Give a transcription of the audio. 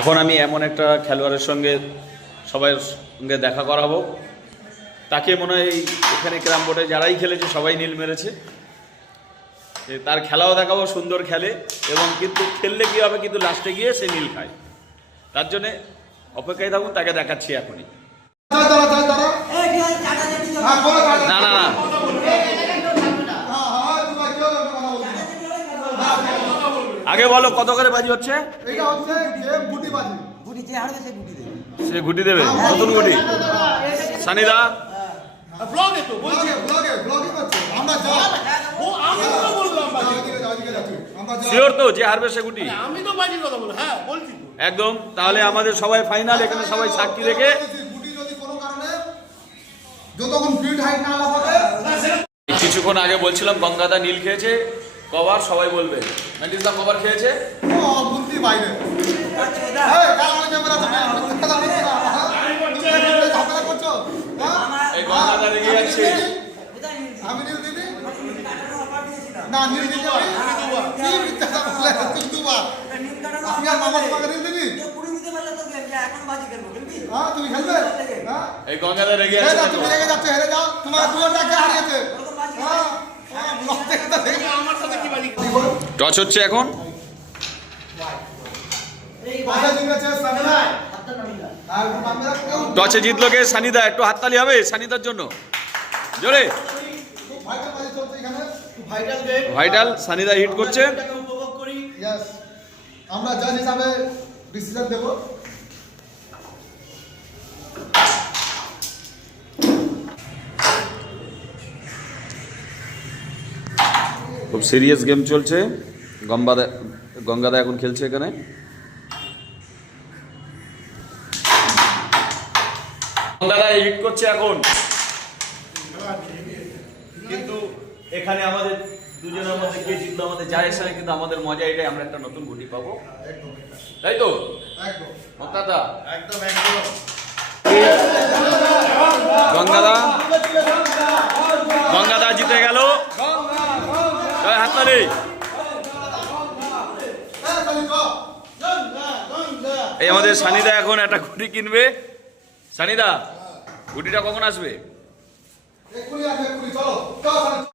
এখন আমি এমন একটা খেলোয়াড়ের সঙ্গে সবার সঙ্গে দেখা করাবো, তাকে মনে হয় এখানে ক্যারাম বোর্ডে যারাই খেলেছে সবাই নীল মেরেছে। তার খেলাও দেখাবো, সুন্দর খেলে এবং কিন্তু খেললে কী হবে, কিন্তু লাস্টে গিয়ে সে নীল খায়। তার জন্যে অপেক্ষায় থাকুন, তাকে দেখাচ্ছি এখনই। না না না, আগে বলো কত করে বাজি হচ্ছে? সে গুটি দেবে, নতুন গুটি। সানিদা শিওর তো যে হারবে সে গুটি? একদম। তাহলে আমাদের সবাই ফাইনাল, এখানে সবাই সাক্ষী রেখে। কিছুক্ষণ আগে বলছিলাম গঙ্গাদা নীল খেয়েছে কবার, সবাই বলবে ম্যান্ডিসদা কবার খেয়েছে? এই গঙ্গাদা রেগে যাচ্ছে। এই গঙ্গাদা রেগে যাচ্ছে। টস হচ্ছে এখন। টসে জিতলো কে? সানিদা। একটু হাততালি হবে সানিদার জন্য, জোরে। ভাইটাল সানিদা হিট করছে। আমরা জাজ হিসাবে ডিসিশন দেব। খুব সিরিয়াস গেম চলছে। গঙ্গাদা এখন খেলছে এখানে। গঙ্গাদা হিট করছে এখন, কিন্তু এখানে আমাদের দুজনের মধ্যে কে জিতলো আমাদের যায় আসে না, কিন্তু আমাদের মজা এটাই, আমরা একটা নতুন গুটি পাবো, তাই তো? গঙ্গাদা গঙ্গাদা জিতে গেল। হাততালি। এই আমাদের সানিদা এখন একটা গুটি কিনবে। সানিদা, গুটিটা কখন আসবে?